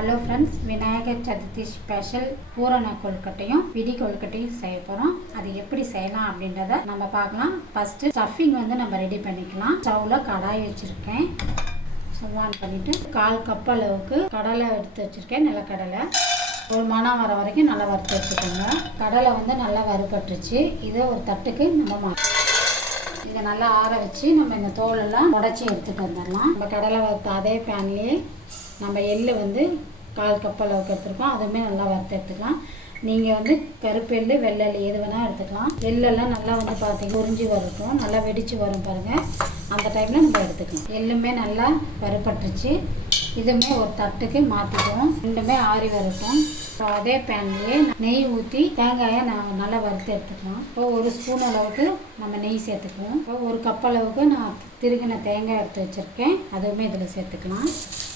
Hello friends, Vinayagar Chaturthi special பூரண கொழுக்கட்டையும் பிடி கொழுக்கட்டையும் செய்ய போகிறோம். அது எப்படி செய்யலாம் அப்படின்றத நம்ம பார்க்கலாம். ஃபஸ்ட்டு ஸ்டஃபிங் நம்ம ரெடி பண்ணிக்கலாம். ஸ்டவ்வில் கடாய் வச்சுருக்கேன். ஆன் பண்ணிவிட்டு 1/4 கப் அளவுக்கு கடலை எடுத்து வச்சுருக்கேன். நிலக்கடலை ஒரு மணம் வர வரைக்கும் நல்லா வறுத்து எடுத்துக்கோங்க. கடலை நல்லா வறுபட்டுருச்சு. இதை ஒரு தட்டுக்கு நம்ம இதை நல்லா ஆற வச்சு நம்ம இந்த தோலெல்லாம் உடச்சி எடுத்துகிட்டு வந்துடலாம். நம்ம கடலை வறுத்த அதே பேன்லேயே நம்ம எள்ளு 1/4 கப் அளவுக்கு எடுத்துருக்கோம். அதுவுமே நல்லா வறுத்து எடுத்துக்கலாம். நீங்கள் கருப்பு எள்ளு வெள்ளை எள்ளு எது வேணால் எடுத்துக்கலாம். எள்ளெல்லாம் நல்லா பார்த்தீங்கன்னா உறிஞ்சி வரட்டும், நல்லா வெடித்து வரும் பாருங்கள். அந்த டைமில் நம்ம எடுத்துக்கலாம். எள்ளுமே நல்லா வறுபட்டுருச்சு. இதுவுமே ஒரு தட்டுக்கு மாற்றிக்குவோம். ரெண்டுமே ஆறி வரட்டும். அதே பேன்லேயே நெய் ஊற்றி தேங்காயை நல்லா வறுத்து எடுத்துக்கலாம். இப்போ 1 ஸ்பூன் அளவுக்கு நம்ம நெய் சேர்த்துக்குவோம். இப்போ 1 கப் அளவுக்கு நான் திருகின தேங்காய் எடுத்து வச்சுருக்கேன். அதுவுமே இதில் சேர்த்துக்கலாம்.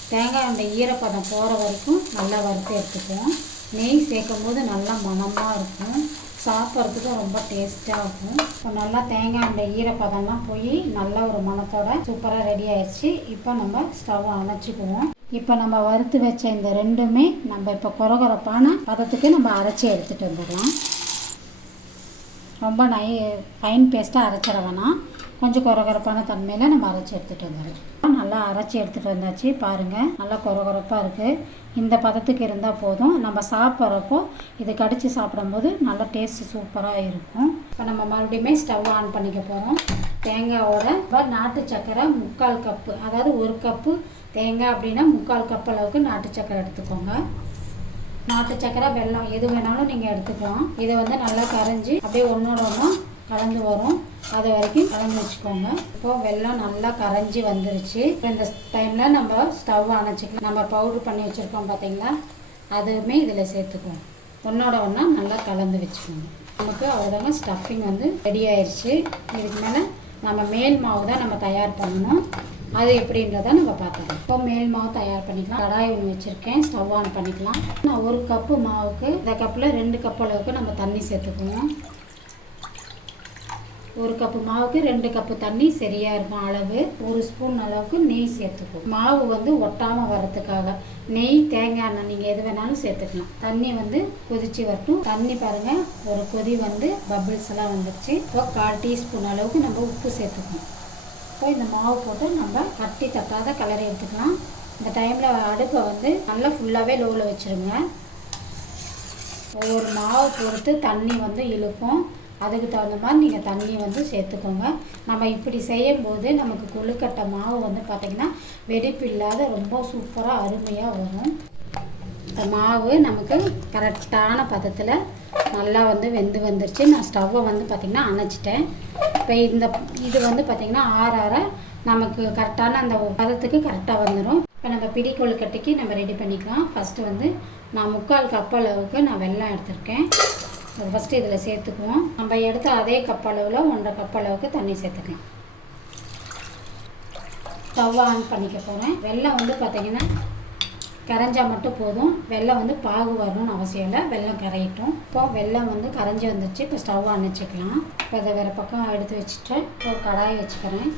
தேங்காய் அந்த ஈரப்பதம் போகிற வரைக்கும் நல்லா வறுத்து எடுத்துக்குவோம். நெய் சேர்க்கும் போது நல்லா மணமாக இருக்கும், சாப்பிட்றதுக்கு ரொம்ப டேஸ்ட்டாக இருக்கும். இப்போ நல்லா தேங்காய் அந்த ஈரப்பதம்லாம் போய் நல்ல ஒரு மணத்தோட சூப்பராக ரெடி ஆயிடுச்சு. இப்போ நம்ம ஸ்டவ் அணைச்சிக்குவோம். இப்போ நம்ம வறுத்து வச்ச இந்த ரெண்டுமே நம்ம இப்போ கொரகொரப்பான பதத்துக்கு நம்ம அரைச்சி எடுத்துகிட்டு வந்துடலாம். ரொம்ப ஃபைன் பேஸ்ட்டாக அரைச்சிட வேணாம், கொஞ்சம் கொரகொரப்பான தன்மையில் நம்ம அரைச்சி எடுத்துகிட்டு வந்துடலாம். நல்லா அரைச்சி எடுத்துகிட்டு வந்தாச்சு. பாருங்கள், நல்லா கொரகொரப்பாக இருக்குது. இந்த பதத்துக்கு இருந்தால் போதும். நம்ம சாப்பிட்றப்போ இது கடித்து சாப்பிடும்போது நல்லா டேஸ்ட்டு சூப்பராக இருக்கும். இப்போ நம்ம மறுபடியுமே ஸ்டவ் ஆன் பண்ணிக்க போகிறோம். தேங்காயோட இப்போ நாட்டு சக்கரை 3/4 கப்பு, அதாவது 1 கப்பு தேங்காய் அப்படின்னா 3/4 கப் அளவுக்கு நாட்டு சக்கரை எடுத்துக்கோங்க. நாட்டு சக்கரை வெல்லம் எது வேணாலும் நீங்கள் எடுத்துக்கலாம். இதை நல்லா கரைஞ்சி அப்படியே ஒன்றோட ஒன்றா கலந்து வரும். அது வரைக்கும் கலந்து வச்சுக்கோங்க. இப்போது வெல்லம் நல்லா கரைஞ்சி வந்துருச்சு. இப்போ இந்த டைமில் நம்ம ஸ்டவ் அணைச்சிக்கலாம். நம்ம பவுடர் பண்ணி வச்சுருக்கோம் பார்த்தீங்களா, அதுவுமே இதில் சேர்த்துக்குவோம். ஒன்றோட ஒன்றா நல்லா கலந்து வச்சுக்கோங்க. நமக்கு அவ்வளோதாங்க, ஸ்டஃபிங் ரெடி ஆயிடுச்சு. இதுக்கு மேலே நம்ம மேல் மாவு தான் நம்ம தயார் பண்ணணும். அது எப்படின்றத நம்ம பார்க்கலாம். இப்போ மேல் மாவு தயார் பண்ணிக்கலாம். கடாய் ஒன்று வச்சுருக்கேன். ஸ்டவ் ஆன் பண்ணிக்கலாம். நான் 1 கப்பு மாவுக்கு இந்த கப்பில் 2 கப் அளவுக்கு நம்ம தண்ணி சேர்த்துக்குவோம். 1 கப்பு மாவுக்கு 2 கப்பு தண்ணி சரியாக இருக்கும் அளவு. 1 ஸ்பூன் அளவுக்கு நெய் சேர்த்துக்குவோம். மாவு ஒட்டாமல் வர்றதுக்காக நெய், தேங்காய் எண்ணெய் நீங்கள் எது வேணாலும் சேர்த்துக்கலாம். தண்ணி கொதிச்சு வரட்டும். தண்ணி பாருங்கள், ஒரு கொதி பபிள்ஸ் எல்லாம் வந்துடுச்சு. இப்போ 1/4 டீஸ்பூன் அளவுக்கு நம்ம உப்பு சேர்த்துக்கணும். இப்போ இந்த மாவு போட்டு நம்ம கட்டி தட்டாத கலரி எடுத்துக்கலாம். இந்த டைமில் அடுப்பை நல்லா ஃபுல்லாகவே லோவில் வச்சுருங்க. ஒவ்வொரு மாவு பொறுத்து தண்ணி இழுக்கும். அதுக்கு தகுந்த மாதிரி நீங்கள் தண்ணி சேர்த்துக்கோங்க. நம்ம இப்படி செய்யும்போது நமக்கு கொழுக்கட்டை மாவு பார்த்திங்கன்னா வெடிப்பு இல்லாத ரொம்ப சூப்பராக அருமையாக வரும். இந்த மாவு நமக்கு கரெக்டான பதத்தில் நல்லா வெந்து வந்துருச்சு. நான் ஸ்டவ்வை பார்த்திங்கன்னா அணைச்சிட்டேன். இப்போ இது பார்த்திங்கன்னா ஆற நமக்கு கரெக்டான அந்த பதத்துக்கு கரெக்டாக வந்துடும். இப்போ நம்ம பிடி கொழுக்கட்டைக்கு நம்ம ரெடி பண்ணிக்கலாம். ஃபஸ்ட்டு நான் 3/4 கப் அளவுக்கு நான் வெல்லம் எடுத்திருக்கேன். ஃபஸ்ட்டு இதில் சேர்த்துக்குவோம். நம்ம எடுத்த அதே கப் அளவில் 1/2 கப் அளவுக்கு தண்ணி சேர்த்துக்கலாம். ஸ்டவ் ஆன் பண்ணிக்க போகிறேன். வெல்லம் பார்த்திங்கன்னா கரைஞ்சால் மட்டும் போதும். வெல்லம் பாகு வரணும்னு அவசியம் இல்லை. வெல்லம் கரையிட்டும். இப்போ வெல்லம் கரைஞ்சி வந்துடுச்சு. இப்போ ஸ்டவ் அணைச்சிக்கலாம். இப்போ இதை வேறு பக்கம் எடுத்து வச்சுட்டு இப்போ கடாயை வச்சுக்கிறேன்.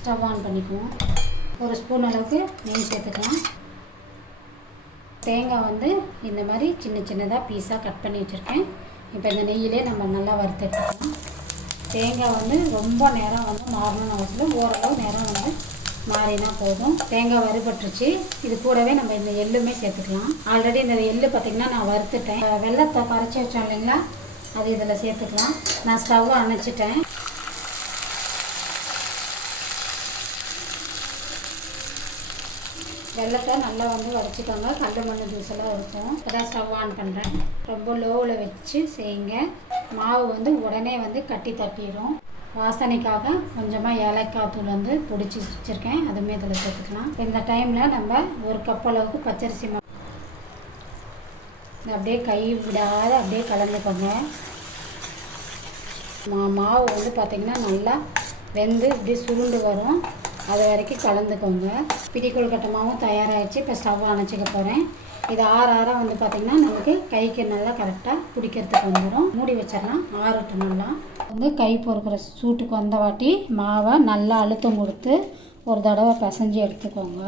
ஸ்டவ் ஆன் பண்ணிக்குவோம். 1 ஸ்பூன் அளவுக்கு நெய் சேர்த்துக்கலாம். தேங்காய் இந்த மாதிரி சின்ன சின்னதாக பீஸாக கட் பண்ணி வச்சுருக்கேன். இப்போ இந்த நெய்யிலே நம்ம நல்லா வறுத்துக்கலாம். தேங்காய் ரொம்ப நேரம் மாறணும்னு அவசியம், ஓரளவு நேரம் மாறினா போதும். தேங்காய் வறுபட்டுருச்சு. இது கூடவே நம்ம இந்த எள்ளுமே சேர்த்துக்கலாம். ஆல்ரெடி இந்த எள்ளு பார்த்திங்கன்னா நான் வறுத்துட்டேன். வெள்ளத்தை கரைச்சி வச்சோம் இல்லைங்களா, அது இதில் சேர்த்துக்கலாம். நான் ஸ்டவ்வை அணைச்சிட்டேன். வெள்ளத்தை நல்லா வடிச்சிக்கோங்க. கல் மண் ஜூஸ் எல்லாம் இருக்கும். அதான் ஸ்டவ் ஆன் பண்ணுறேன். ரொம்ப லோவில் வச்சு செய்யுங்க. மாவு உடனே கட்டி தட்டிடும். வாசனைக்காக கொஞ்சமாக ஏலக்காய் தூள் பிடிச்சி வச்சுருக்கேன். அதுவுமே இதில் சேர்த்துக்கலாம். இந்த டைமில் நம்ம 1 கப் அளவுக்கு பச்சரிசி மாவு அப்படியே கை விடாத அப்படியே கலந்துக்கோங்க. மாவு பார்த்திங்கன்னா நல்லா வெந்து இப்படி சுருண்டு வரும். அது வரைக்கும் கலந்துக்கோங்க. பிடி கொழுக்கட்டை மாவும் தயாராகிடுச்சு. இப்போ ஸ்டவ் அணைச்சிக்க போகிறேன். இது ஆற பார்த்திங்கன்னா நமக்கு கைக்கு நல்லா கரெக்டாக பிடிக்கிறதுக்கு வந்துடும். மூடி வச்சிடலாம், ஆறட்டும். நல்லா கை பொறுக்கிற சூட்டுக்கு வந்த வாட்டி மாவை நல்லா அழுத்தம் கொடுத்து ஒரு தடவை பிசைஞ்சு எடுத்துக்கோங்க.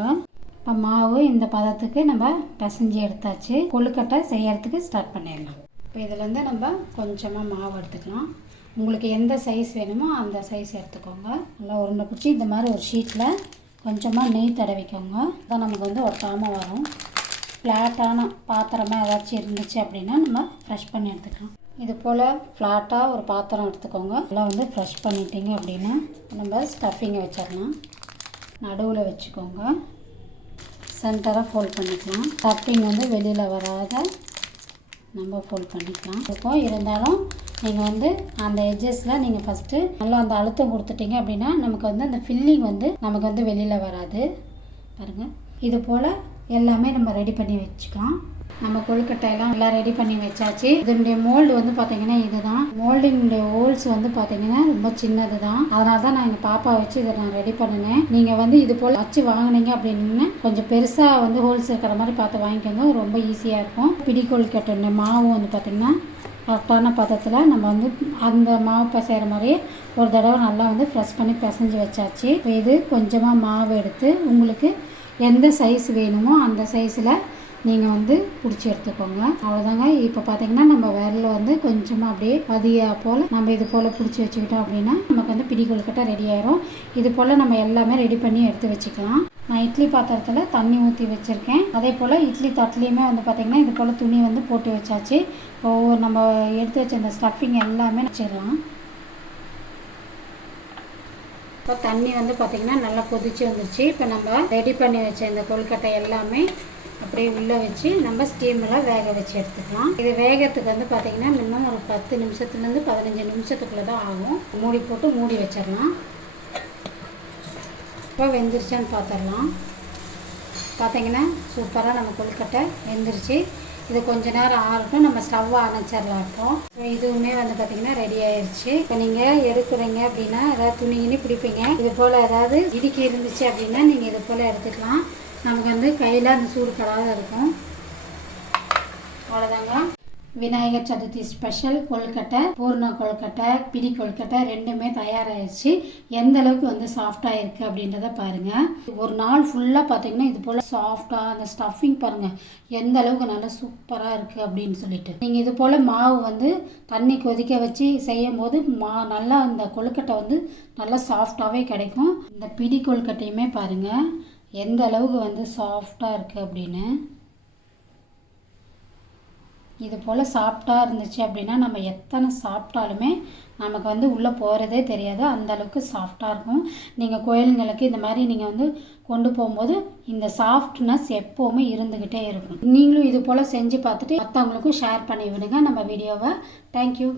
இப்போ மாவு இந்த பதத்துக்கு நம்ம பிசைஞ்சு எடுத்தாச்சு. கொழுக்கட்டை செய்யறதுக்கு ஸ்டார்ட் பண்ணிடலாம். இப்போ இதுலேருந்து நம்ம கொஞ்சமாக மாவு எடுத்துக்கலாம். உங்களுக்கு எந்த சைஸ் வேணுமோ அந்த சைஸ் எடுத்துக்கோங்க. நல்லா உருண்டை பிடிச்சி இந்த மாதிரி ஒரு ஷீட்டில் கொஞ்சமாக நெய் தடவிக்கோங்க. அதான் நமக்கு வந்து ஒட்டாமல் வரும். ஃப்ளாட்டான பாத்திரமாக ஏதாச்சும் இருந்துச்சு அப்படின்னா நம்ம ஃப்ரெஷ் பண்ணி எடுத்துக்கலாம். இது போல் ஃப்ளாட்டாக ஒரு பாத்திரம் எடுத்துக்கோங்க. எல்லாம் வந்து ஃப்ரெஷ் பண்ணிட்டீங்க அப்படின்னா நம்ம ஸ்டஃபிங்கை வச்சிடலாம். நடுவில் வச்சுக்கோங்க. சென்டராக ஃபோல்ட் பண்ணிக்கலாம். ஸ்டஃபிங் வந்து வெளியில் வராத நம்ம ஃபோல்ட் பண்ணிக்கலாம். இப்போ இருந்தாலும் நீங்கள் வந்து அந்த எட்ஜஸில் நீங்கள் ஃபஸ்ட்டு நல்லா அந்த அழுத்தம் கொடுத்துட்டீங்க அப்படின்னா நமக்கு வந்து அந்த ஃபில்லிங் வந்து நமக்கு வந்து வெளியில் வராது. பாருங்கள், இது போல் எல்லாமே நம்ம ரெடி பண்ணி வச்சுக்கலாம். நம்ம கொழுக்கட்டையெல்லாம் எல்லாம் ரெடி பண்ணி வச்சாச்சு. இதனுடைய மோல்டு வந்து பார்த்தீங்கன்னா இதுதான். மோல்டினுடைய ஹோல்ஸ் வந்து பார்த்தீங்கன்னா ரொம்ப சின்னது தான். அதனால தான் நான் எங்கள் பாப்பா வச்சு இதை நான் ரெடி பண்ணினேன். நீங்கள் வந்து இது போல் வச்சு வாங்கினீங்க அப்படின்னு கொஞ்சம் பெருசாக வந்து ஹோல்ஸ் இருக்கிற மாதிரி பார்த்து வாங்கிக்கோங்க. ரொம்ப ஈஸியாக இருக்கும். பிடி கொழுக்கட்டை மாவு வந்து பார்த்திங்கன்னா கரெக்டான பதத்தில் நம்ம வந்து அந்த மாவு பிசைகிற மாதிரியே ஒரு தடவை நல்லா வந்து ஃப்ரெஷ் பண்ணி பிசைஞ்சு வச்சாச்சு. இப்போ இது கொஞ்சமாக மாவு எடுத்து உங்களுக்கு எந்த சைஸ் வேணுமோ அந்த சைஸில் நீங்கள் வந்து பிடிச்சி எடுத்துக்கோங்க. அவ்வளோதாங்க. இப்போ பார்த்தீங்கன்னா நம்ம விரலில் வந்து கொஞ்சமாக அப்படியே பதியாக போல் நம்ம இது போல் பிடிச்சி வச்சுக்கிட்டோம் அப்படின்னா நமக்கு வந்து பிடி கொழுக்கட்டை ரெடி ஆயிரும். இது போல் நம்ம எல்லாமே ரெடி பண்ணி எடுத்து வச்சுக்கலாம். நான் இட்லி பாத்திரத்தில் தண்ணி ஊற்றி வச்சுருக்கேன். அதே போல் இட்லி தட்டுலேயுமே வந்து பார்த்திங்கன்னா இது போல் துணி வந்து போட்டு வச்சாச்சு. இப்போ நம்ம எடுத்து வச்ச இந்த ஸ்டஃபிங் எல்லாமே வச்சிடலாம். இப்போ தண்ணி வந்து பார்த்திங்கன்னா நல்லா கொதிச்சு வந்துருச்சு. இப்போ நம்ம ரெடி பண்ணி வச்ச இந்த கொழுக்கட்டை எல்லாமே அப்படியே உள்ளே வச்சு நம்ம ஸ்டீமில் வேக வச்சு எடுத்துக்கலாம். இது வேகத்துக்கு வந்து பார்த்திங்கன்னா மினிமம் ஒரு 10 நிமிஷத்துலேருந்து 15 நிமிஷத்துக்குள்ளே தான் ஆகும். மூடி போட்டு மூடி வச்சிடலாம். இப்போ வெந்துருச்சான்னு பார்த்துடலாம். பார்த்திங்கன்னா சூப்பராக நம்ம கொழுக்கட்டை வெந்துருச்சு. இது கொஞ்ச நேரம் ஆறட்டும். நம்ம ஸ்டவ்வை அணைச்சிடலாம். இப்போ இதுவுமே வந்து பார்த்திங்கன்னா ரெடி ஆயிடுச்சு. இப்போ நீங்கள் எடுக்கிறீங்க அப்படின்னா ஏதாவது துணி பிடிப்பீங்க, இது போல் ஏதாவது இடுக்கி இருந்துச்சு அப்படின்னா நீங்கள் இது போல் எடுத்துக்கலாம். நமக்கு வந்து கையில் அந்த சூடு படாத இருக்கும். அவ்வளோதாங்க. விநாயகர் சதுர்த்தி ஸ்பெஷல் கொழுக்கட்டை, பூர்ண கொழுக்கட்டை, பிடி கொழுக்கட்டை ரெண்டுமே தயாராகிடுச்சு. எந்த அளவுக்கு வந்து சாஃப்டாக இருக்குது அப்படின்றத பாருங்கள். ஒரு நாள் ஃபுல்லாக பார்த்தீங்கன்னா இது போல் சாஃப்டாக அந்த ஸ்டஃபிங் பாருங்கள் எந்த அளவுக்கு நல்லா சூப்பராக இருக்குது அப்படின்னு சொல்லிட்டு. நீங்கள் இது போல் மாவு வந்து தண்ணி கொதிக்க வச்சு செய்யும் போது நல்லா அந்த கொழுக்கட்டை வந்து நல்லா சாஃப்டாகவே கிடைக்கும். இந்த பிடி கொழுக்கட்டையுமே பாருங்கள் எந்த அளவுக்கு வந்து சாஃப்டாக இருக்குது அப்படின்னு. இது போல் சாஃப்டாக இருந்துச்சு அப்படின்னா நம்ம எத்தனை சாப்பிட்டாலுமே நமக்கு வந்து உள்ளே போகிறதே தெரியாது. அந்த அளவுக்கு சாஃப்டாக இருக்கும். நீங்கள் கோயிலுங்களுக்கு இந்த மாதிரி நீங்கள் வந்து கொண்டு போகும்போது இந்த சாஃப்ட்னஸ் எப்போவுமே இருந்துக்கிட்டே இருக்கும். நீங்களும் இது போல் செஞ்சு பார்த்துட்டு மற்றவங்களுக்கும் ஷேர் பண்ணி விடுங்க நம்ம வீடியோவை. தேங்க்யூ.